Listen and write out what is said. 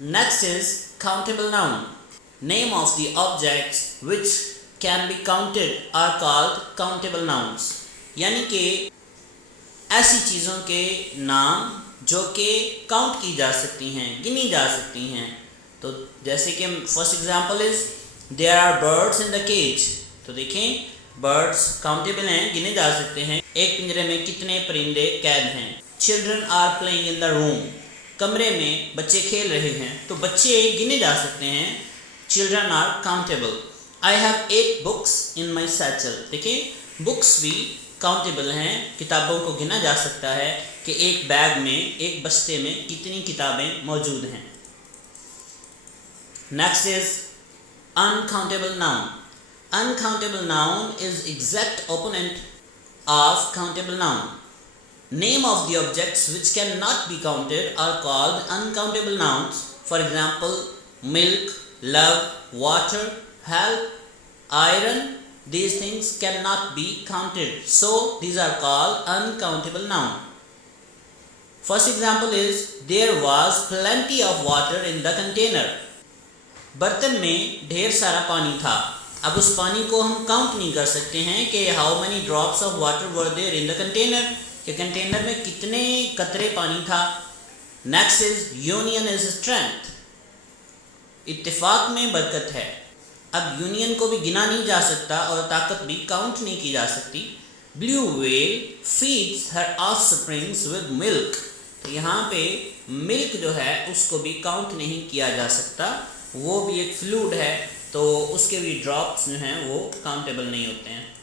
Next is countable noun. Name of the objects which can be counted are called countable nouns. यानी कि ऐसी चीज़ों के नाम जो कि काउंट की जा सकती हैं, गिनी जा सकती हैं। तो जैसे कि first example is there are birds in the cage. तो देखें बर्ड्स काउंटेबल हैं, गिने जा सकते हैं। एक पिंजरे में कितने परिंदे कैद हैं। Children are playing in the room. कमरे में बच्चे खेल रहे हैं, तो बच्चे गिने जा सकते हैं। Children are countable. I have 8 books in my satchel. देखिए बुक्स भी काउंटेबल हैं, किताबों को गिना जा सकता है कि एक बैग में, एक बस्ते में कितनी किताबें मौजूद हैं। Next is uncountable noun. Uncountable noun is exact opponent of countable noun. Name of the objects which cannot be counted are called uncountable nouns. For example, milk, love, water, help, iron. These things cannot be counted, so these are called uncountable noun. First example is there was plenty of water in the container. बर्तन में ढेर सारा पानी था। अब उस पानी को हम काउंट नहीं कर सकते हैं कि how many drops of water were there in the container, कि कंटेनर में कितने कतरे पानी था। Next is union is strength. इत्तेफाक में बरकत है। अब यूनियन को भी गिना नहीं जा सकता और ताकत भी काउंट नहीं की जा सकती। Blue whale feeds her offsprings with milk. तो यहाँ पे मिल्क जो है उसको भी काउंट नहीं किया जा सकता, वो भी एक फ्लूइड है, तो उसके भी ड्रॉप्स जो हैं वो काउंटेबल नहीं होते हैं।